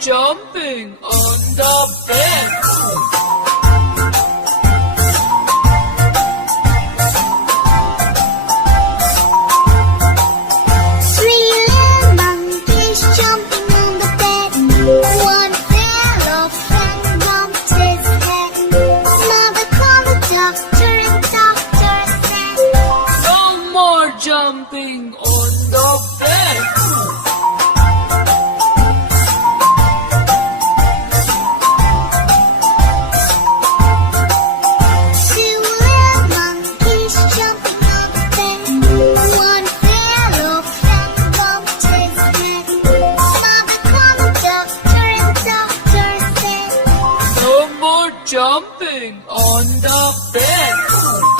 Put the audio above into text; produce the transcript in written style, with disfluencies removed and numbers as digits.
Jumping on the bed. Three little monkeys jumping on the bed. One fell off and bumped his head. Mother called the doctor and doctor said, No more jumping on the bed. Jumping on the bed.